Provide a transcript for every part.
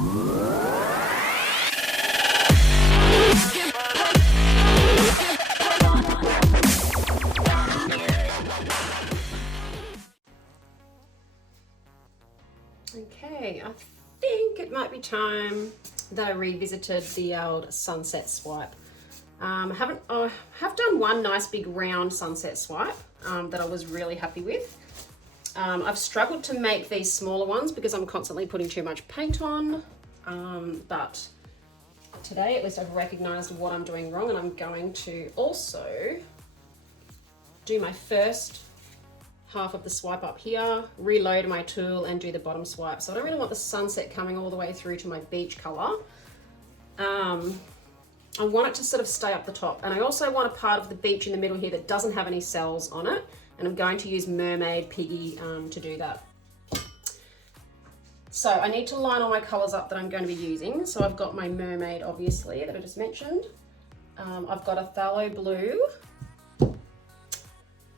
Okay, I think it might be time that I revisited the old sunset swipe. I have done one nice big round sunset swipe that I was really happy with. I've struggled to make these smaller ones because I'm constantly putting too much paint on, but today at least I've recognized what I'm doing wrong, and I'm going to also do my first half of the swipe up here, reload my tool and do the bottom swipe. So I don't really want the sunset coming all the way through to my beach color. I want it to sort of stay up the top, and I also want a part of the beach in the middle here that doesn't have any cells on it, and I'm going to use Mermaid Piggy to do that. So I need to line all my colors up that I'm going to be using. So I've got my Mermaid, obviously, that I just mentioned. I've got a phthalo blue.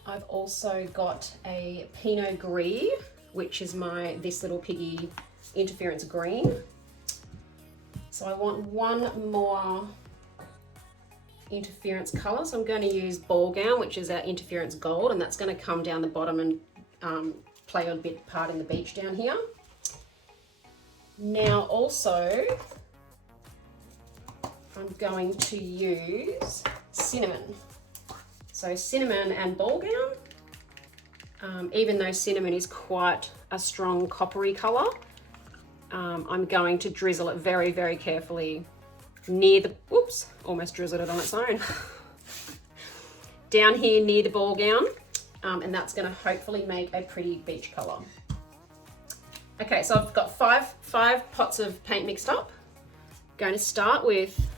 I've also got a Pinot Gris, which is my This Little Piggy interference green. So I want one more interference color. So I'm going to use Ballgown, which is our interference gold, and that's going to come down the bottom and play a bit part in the beach down here. Now also, I'm going to use cinnamon. So cinnamon and Ballgown, even though cinnamon is quite a strong coppery color, I'm going to drizzle it very, very carefully near the, whoops, almost drizzled it on its own. Down here near the Ballgown, and that's gonna hopefully make a pretty beach color. Okay, so I've got five pots of paint mixed up. Going to start with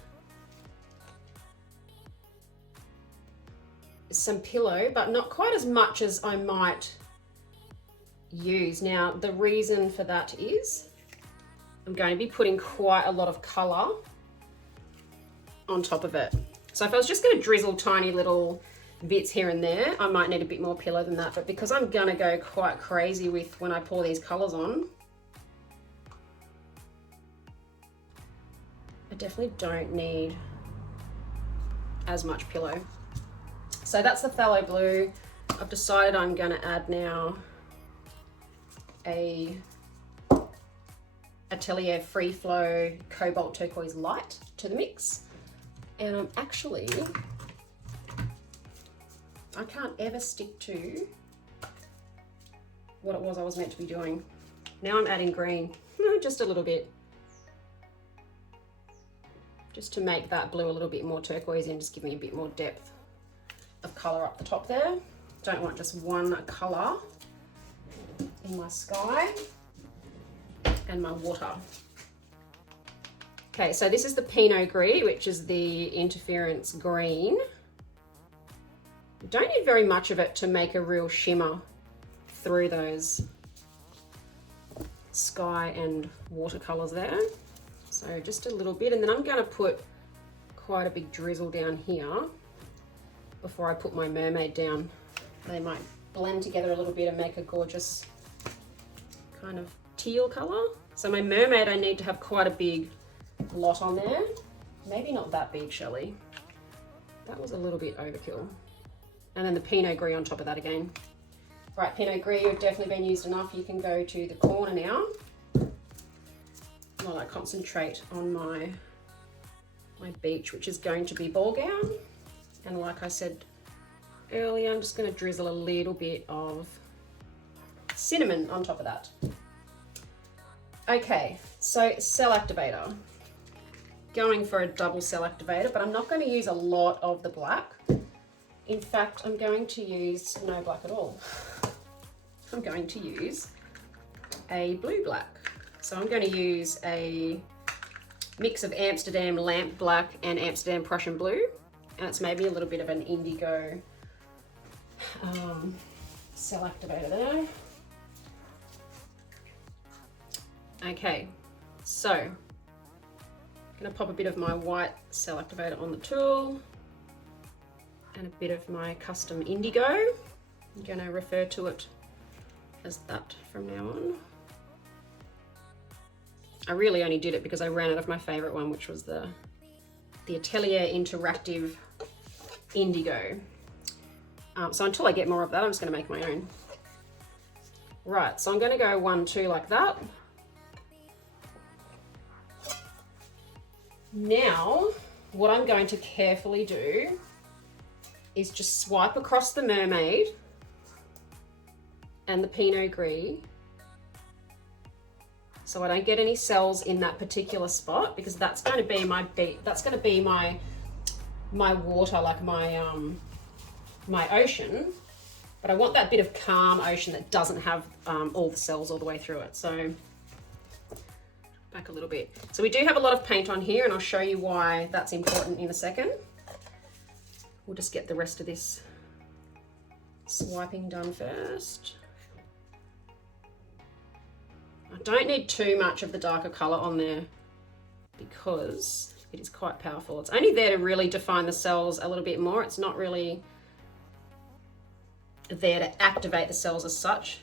some pillow, but not quite as much as I might use. Now, the reason for that is I'm going to be putting quite a lot of color on top of it. So if I was just going to drizzle tiny little bits here and there, I might need a bit more pillow than that, but because I'm going to go quite crazy with when I pour these colors on, I definitely don't need as much pillow. So that's the phthalo blue. I've decided I'm going to add now a Atelier Free Flow Cobalt Turquoise Light to the mix. And I'm actually, I can't ever stick to what it was I was meant to be doing. Now I'm adding green, just a little bit. Just to make that blue a little bit more turquoise and just give me a bit more depth of color up the top there. Don't want just one color in my sky and my water. Okay, so this is the Pinot Gris, which is the interference green. You don't need very much of it to make a real shimmer through those sky and watercolors there. So just a little bit, and then I'm going to put quite a big drizzle down here before I put my Mermaid down. They might blend together a little bit and make a gorgeous kind of teal color. So my Mermaid, I need to have quite a big lot on there. Maybe not that big, Shelee. That was a little bit overkill. And then the Pinot Gris on top of that again. Right, Pinot Gris, you've definitely been used enough. You can go to the corner now while I concentrate on my beach, which is going to be Ballgown. And like I said earlier, I'm just going to drizzle a little bit of cinnamon on top of that. Okay, so cell activator. Going for a double cell activator, but I'm not going to use a lot of the black. In fact, I'm going to use no black at all. I'm going to use a blue black. So I'm going to use a mix of Amsterdam Lamp Black and Amsterdam Prussian Blue. And it's maybe a little bit of an indigo cell activator there. Okay, so I'm going to pop a bit of my white cell activator on the tool and a bit of my custom indigo. I'm going to refer to it as that from now on. I really only did it because I ran out of my favorite one, which was the Atelier Interactive Indigo. So until I get more of that, I'm just going to make my own. Right, so I'm going to go 1, 2 like that. Now, what I'm going to carefully do is just swipe across the Mermaid and the Pinot Gris, so I don't get any cells in that particular spot, because that's going to be my my water, like my ocean. But I want that bit of calm ocean that doesn't have all the cells all the way through it. So back a little bit. So we do have a lot of paint on here, and I'll show you why that's important in a second. We'll just get the rest of this swiping done first. I don't need too much of the darker color on there because it is quite powerful. It's only there to really define the cells a little bit more. It's not really there to activate the cells as such.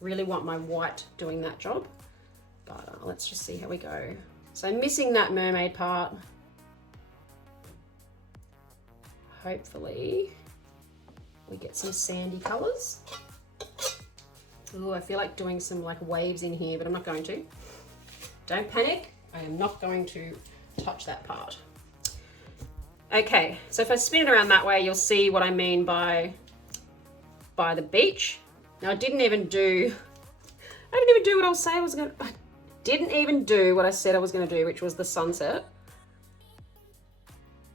Really want my white doing that job. But let's just see how we go. So missing that mermaid part. Hopefully we get some sandy colors. Oh, I feel like doing some like waves in here, but I'm not going to. Don't panic. I am not going to touch that part. Okay, so if I spin it around that way, you'll see what I mean by the beach. Now I didn't even do what I didn't even do what I said I was going to do, which was the sunset.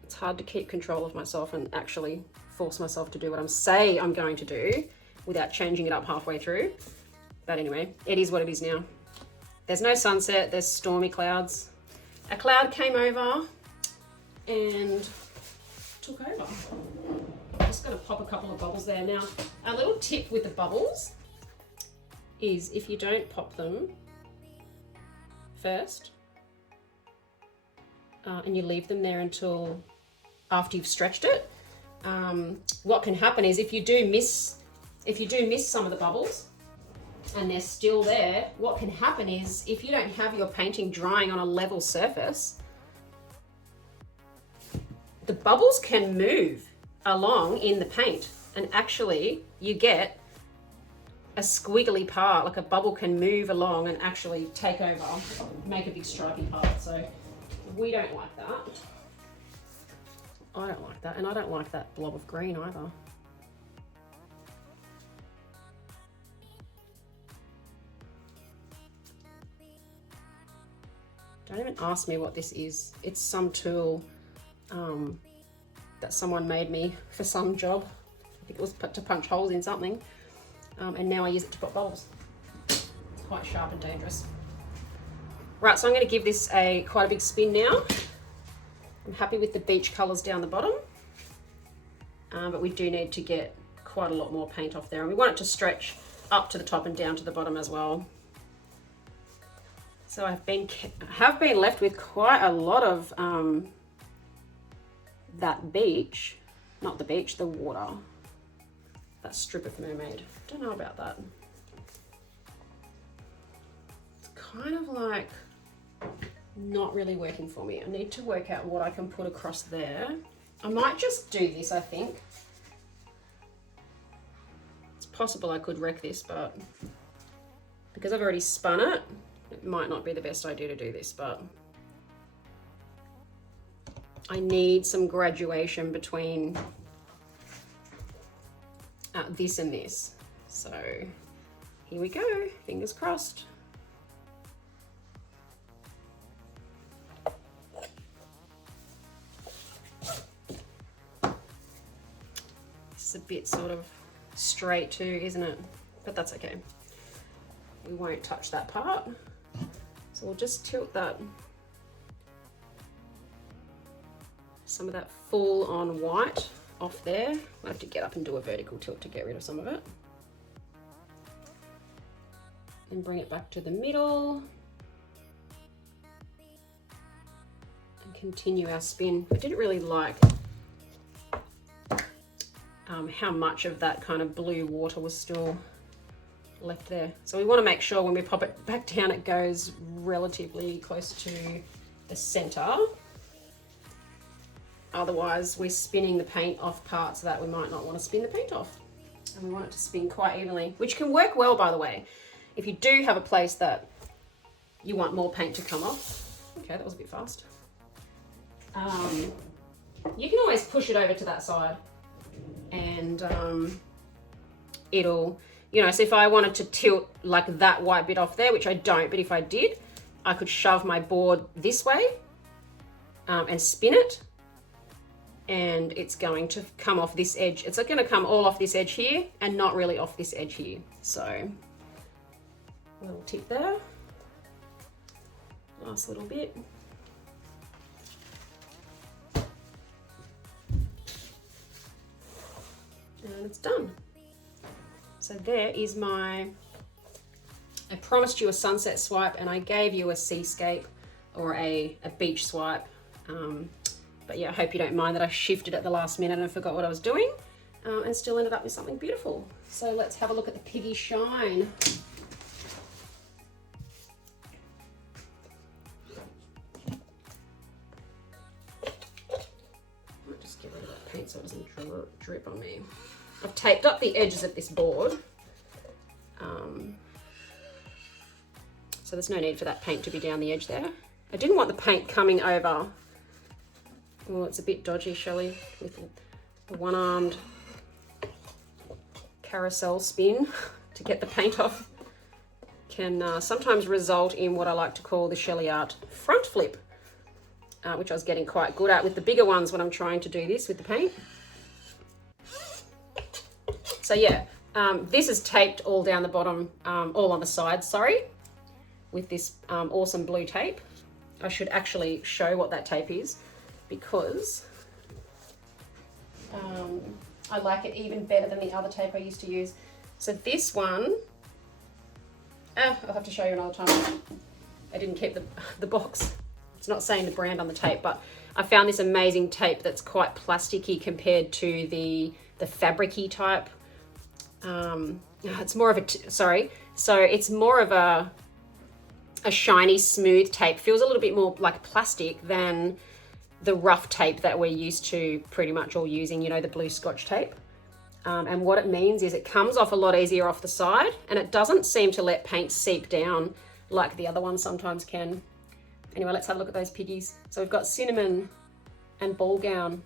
It's hard to keep control of myself and actually force myself to do what I'm going to do without changing it up halfway through. But anyway, it is what it is now. There's no sunset, there's stormy clouds. A cloud came over and took over. I'm just gonna pop a couple of bubbles there. Now, a little tip with the bubbles is if you don't pop them first, and you leave them there until after you've stretched it, what can happen is if you do miss some of the bubbles and they're still there, what can happen is if you don't have your painting drying on a level surface, the bubbles can move along in the paint, and actually you get a squiggly part, like a bubble can move along and actually take over, make a big stripy part. So we don't like that. I don't like that, and I don't like that blob of green either. Don't even ask me what this is. It's some tool that someone made me for some job. I think it was to punch holes in something. And now I use it to put bubbles. It's quite sharp and dangerous. Right, so I'm going to give this quite a big spin now. I'm happy with the beach colours down the bottom. But we do need to get quite a lot more paint off there. And we want it to stretch up to the top and down to the bottom as well. So I have been left with quite a lot of that beach, not the beach, the water, that strip of mermaid. Don't know about that. It's kind of like not really working for me. I need to work out what I can put across there. I might just do this, I think. It's possible I could wreck this, but because I've already spun it, it might not be the best idea to do this, but I need some graduation between this and this. So here we go, fingers crossed. This is a bit sort of straight too, isn't it? But that's okay. We won't touch that part. So we'll just tilt that, some of that full on white off there. I have to get up and do a vertical tilt to get rid of some of it. And bring it back to the middle. And continue our spin. I didn't really like how much of that kind of blue water was still left there. So we want to make sure when we pop it back down, it goes relatively close to the center. Otherwise, we're spinning the paint off parts that we might not want to spin the paint off. And we want it to spin quite evenly, which can work well, by the way. If you do have a place that you want more paint to come off. Okay, that was a bit fast. You can always push it over to that side and it'll, you know, so if I wanted to tilt like that white bit off there, which I don't, but if I did, I could shove my board this way and spin it, and it's going to come off this edge. It's going to come all off this edge here and not really off this edge here. So a little tip there. Last little bit. And it's done. So there is my, I promised you a sunset swipe and I gave you a seascape or a beach swipe. But yeah, I hope you don't mind that I shifted at the last minute and forgot what I was doing and still ended up with something beautiful. So let's have a look at the Piggy Shine. I'll just get rid of that paint so it doesn't drip on me. I've taped up the edges of this board. So there's no need for that paint to be down the edge there. I didn't want the paint coming over. Well, it's a bit dodgy, Shelee, with the one-armed carousel spin to get the paint off. Can sometimes result in what I like to call the Shelee art front flip, which I was getting quite good at with the bigger ones when I'm trying to do this with the paint. So yeah, this is taped all down the bottom, all on the sides, sorry, with this awesome blue tape. I should actually show what that tape is, because I like it even better than the other tape I used to use. So this one, I'll have to show you another time. I didn't keep the box. It's not saying the brand on the tape, but I found this amazing tape that's quite plasticky compared to the fabric-y type. It's more of so it's more of a shiny, smooth tape. Feels a little bit more like plastic than the rough tape that we're used to pretty much all using, you know, the blue Scotch tape. And what it means is it comes off a lot easier off the side, and it doesn't seem to let paint seep down like the other ones sometimes can. Anyway, let's have a look at those piggies. So we've got Cinnamon and Ballgown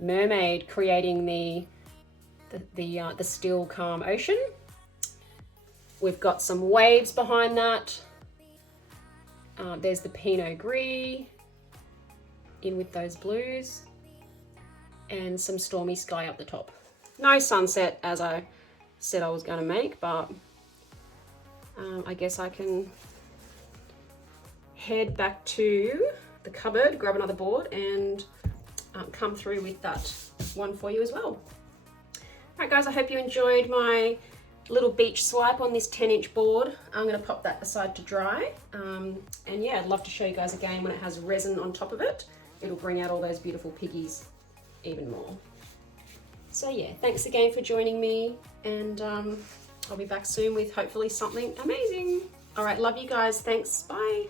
Mermaid creating the still calm ocean. We've got some waves behind that. There's the Pinot Gris in with those blues, and some stormy sky up the top. No sunset as I said I was going to make, but I guess I can head back to the cupboard, grab another board, and come through with that one for you as well. Alright guys, I hope you enjoyed my little beach swipe on this 10-inch board. I'm going to pop that aside to dry. And yeah, I'd love to show you guys again when it has resin on top of it. It'll bring out all those beautiful piggies even more. So yeah, thanks again for joining me, and I'll be back soon with hopefully something amazing. All right, love you guys. Thanks. Bye.